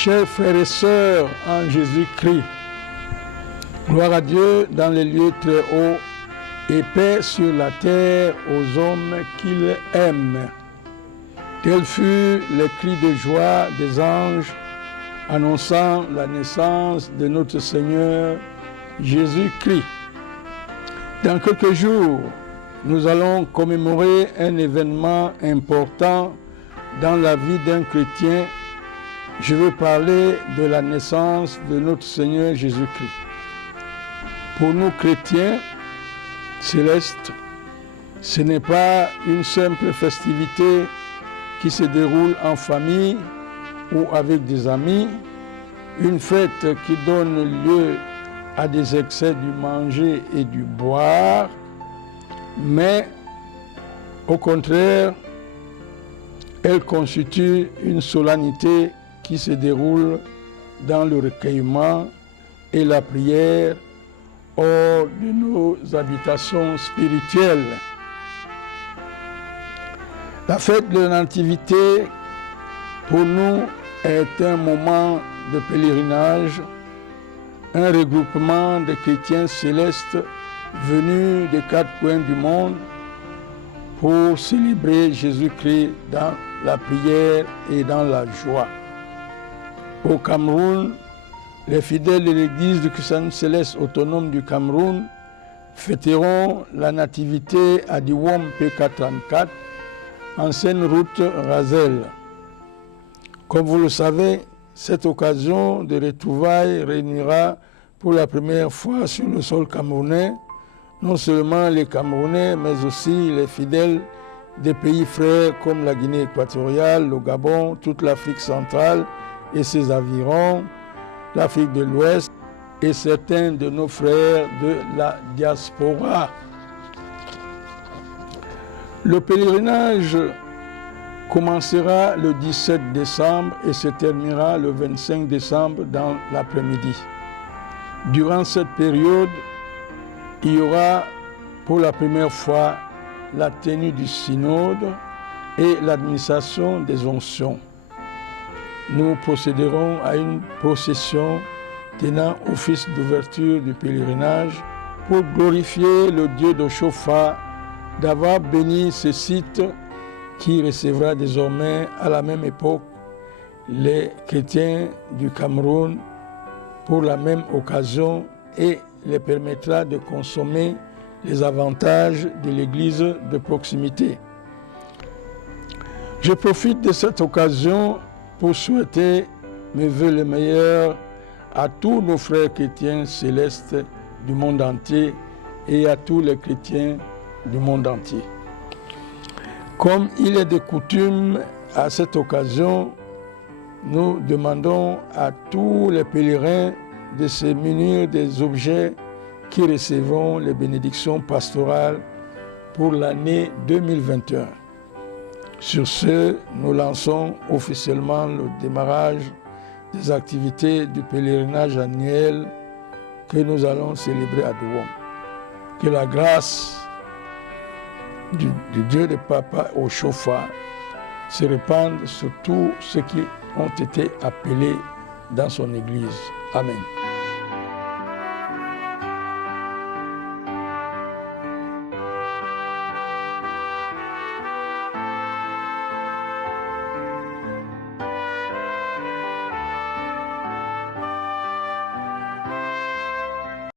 Chers frères et sœurs en Jésus-Christ, gloire à Dieu dans les lieux très hauts et paix sur la terre aux hommes qu'il aime. Tels furent les cris de joie des anges annonçant la naissance de notre Seigneur Jésus-Christ. Dans quelques jours, nous allons commémorer un événement important dans la vie d'un chrétien. Je veux parler de la naissance de notre Seigneur Jésus-Christ. Pour nous chrétiens célestes, ce n'est pas une simple festivité qui se déroule en famille ou avec des amis, une fête qui donne lieu à des excès du manger et du boire, mais au contraire, elle constitue une solennité qui se déroule dans le recueillement et la prière hors de nos habitations spirituelles. La fête de la Nativité, pour nous, est un moment de pèlerinage, un regroupement de chrétiens célestes venus des quatre coins du monde pour célébrer Jésus-Christ dans la prière et dans la joie. Au Cameroun, les fidèles de l'Église du Christianisme céleste autonome du Cameroun fêteront la Nativité à Diwam PK34, ancienne route Razel. Comme vous le savez, cette occasion de retrouvailles réunira pour la première fois sur le sol camerounais non seulement les Camerounais, mais aussi les fidèles des pays frères comme la Guinée équatoriale, le Gabon, toute l'Afrique centrale et ses environs, l'Afrique de l'Ouest et certains de nos frères de la diaspora. Le pèlerinage commencera le 17 décembre et se terminera le 25 décembre dans l'après-midi. Durant cette période, il y aura pour la première fois la tenue du synode et l'administration des onctions. Nous procéderons à une procession tenant office d'ouverture du pèlerinage pour glorifier le Dieu de Chofa d'avoir béni ce site qui recevra désormais à la même époque les chrétiens du Cameroun pour la même occasion et les permettra de consommer les avantages de l'église de proximité. Je profite de cette occasion pour souhaiter mes vœux les meilleurs à tous nos frères chrétiens célestes du monde entier et à tous les chrétiens du monde entier. Comme il est de coutume à cette occasion, nous demandons à tous les pèlerins de se munir des objets qui recevront les bénédictions pastorales pour l'année 2021. Sur ce, nous lançons officiellement le démarrage des activités du pèlerinage annuel que nous allons célébrer à Douom. Que la grâce du Dieu de Papa au Chofa se répande sur tous ceux qui ont été appelés dans son Église. Amen.